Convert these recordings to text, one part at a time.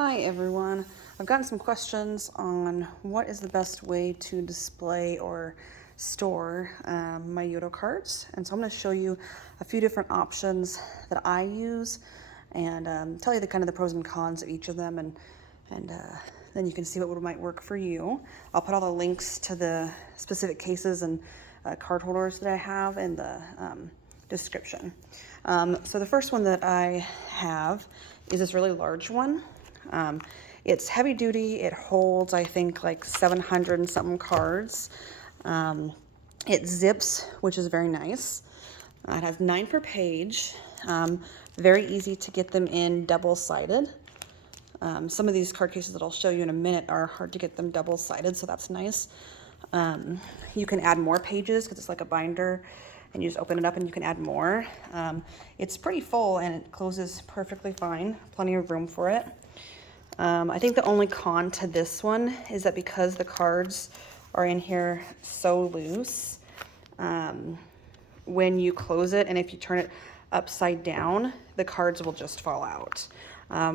Hi everyone. I've gotten some questions on what is the best way to display or store my Yoto cards, and so I'm going to show you a few different options that I use and tell you the kind of the pros and cons of each of them, and then you can see what might work for you. I'll put all the links to the specific cases and card holders that I have in the description. So the first one that I have is this really large one. It's heavy duty. It holds, I think, like 700 and something cards. It zips, which is very nice. It has 9 per page. Very easy to get them in double-sided. Some of these card cases that I'll show you in a minute are hard to get them double-sided, so that's nice. You can add more pages because it's like a binder, and you just open it up and you can add more. It's pretty full and it closes perfectly fine. Plenty of room for it. I think the only con to this one is that because the cards are in here so loose, when you close it and if you turn it upside down, the cards will just fall out,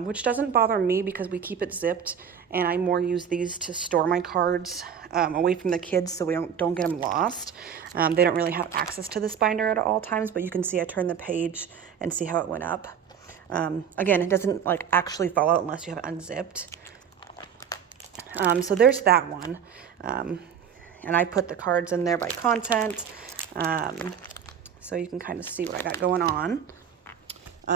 which doesn't bother me because we keep it zipped, and I more use these to store my cards away from the kids so we don't get them lost. They don't really have access to this binder at all times, but you can see I turned the page and see how it went up. Again, it doesn't like actually fall out unless you have it unzipped. So there's that one. And I put the cards in there by content. So you can kind of see what I got going on.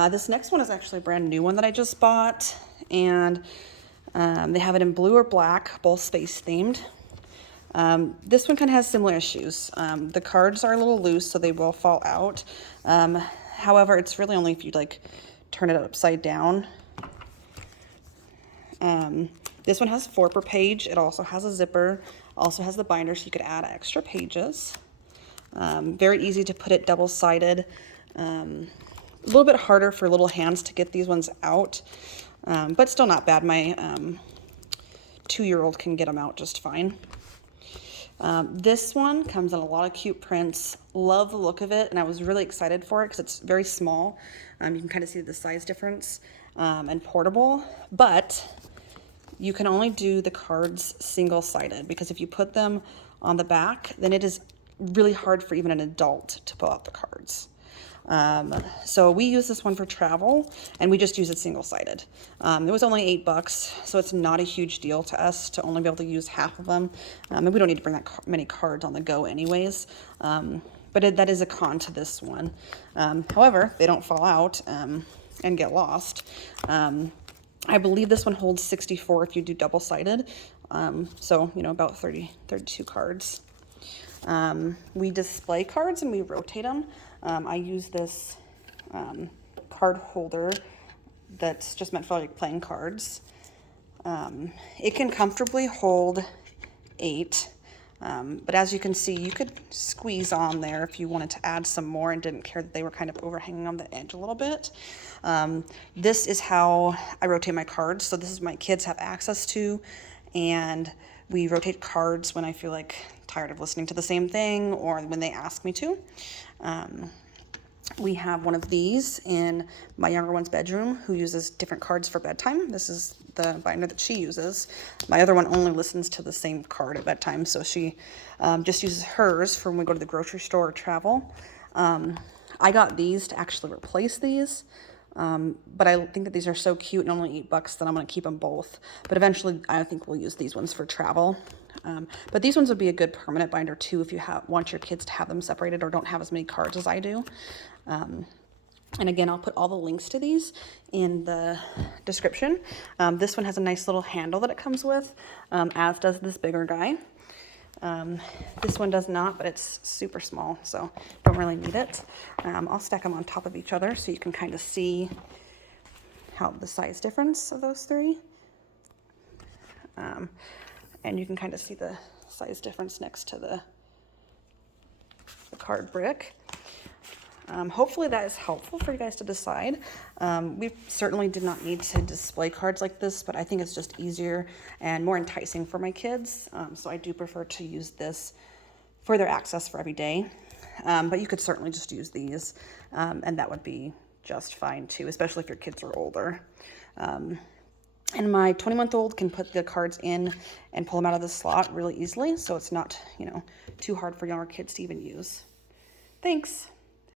This next one is actually a brand new one that I just bought. And they have it in blue or black, both space themed. This one kind of has similar issues. The cards are a little loose, so they will fall out. However, it's really only if you like turn it upside down. This one has 4 per page. It also has a zipper, also has the binder so you could add extra pages. Very easy to put it double-sided. A little bit harder for little hands to get these ones out, but still not bad. My 2-year-old can get them out just fine. This one comes in a lot of cute prints. Love the look of it, and I was really excited for it because it's very small. You can kind of see the size difference, and portable, but you can only do the cards single-sided because if you put them on the back, then it is really hard for even an adult to pull out the cards. So we use this one for travel, and we just use it single-sided. It was only $8, so it's not a huge deal to us to only be able to use half of them. And we don't need to bring that many cards on the go anyways. But that is a con to this one. However, they don't fall out and get lost. I believe this one holds 64 if you do double-sided. So, you know, about 32 cards. We display cards and we rotate them. I use this card holder that's just meant for like playing cards. It can comfortably hold 8, but as you can see, you could squeeze on there if you wanted to add some more and didn't care that they were kind of overhanging on the edge a little bit. This is how I rotate my cards. So this is what my kids have access to, and we rotate cards when I feel like tired of listening to the same thing or when they ask me to. We have one of these in my younger one's bedroom who uses different cards for bedtime. This is the binder that she uses. My other one only listens to the same card at bedtime, so she just uses hers for when we go to the grocery store or travel. I got these to actually replace these. But I think that these are so cute and only $8 that I'm going to keep them both. But eventually I think we'll use these ones for travel. But these ones would be a good permanent binder too if you want your kids to have them separated or don't have as many cards as I do. And again, I'll put all the links to these in the description. This one has a nice little handle that it comes with, as does this bigger guy. This one does not, but it's super small, so don't really need it. I'll stack them on top of each other so you can kind of see how the size difference of those 3. And you can kind of see the size difference next to the card brick. Hopefully that is helpful for you guys to decide. We certainly did not need to display cards like this, but I think it's just easier and more enticing for my kids. So I do prefer to use this for their access for every day. But you could certainly just use these, and that would be just fine too, especially if your kids are older. And my 20-month-old can put the cards in and pull them out of the slot really easily, so it's not, too hard for younger kids to even use. Thanks.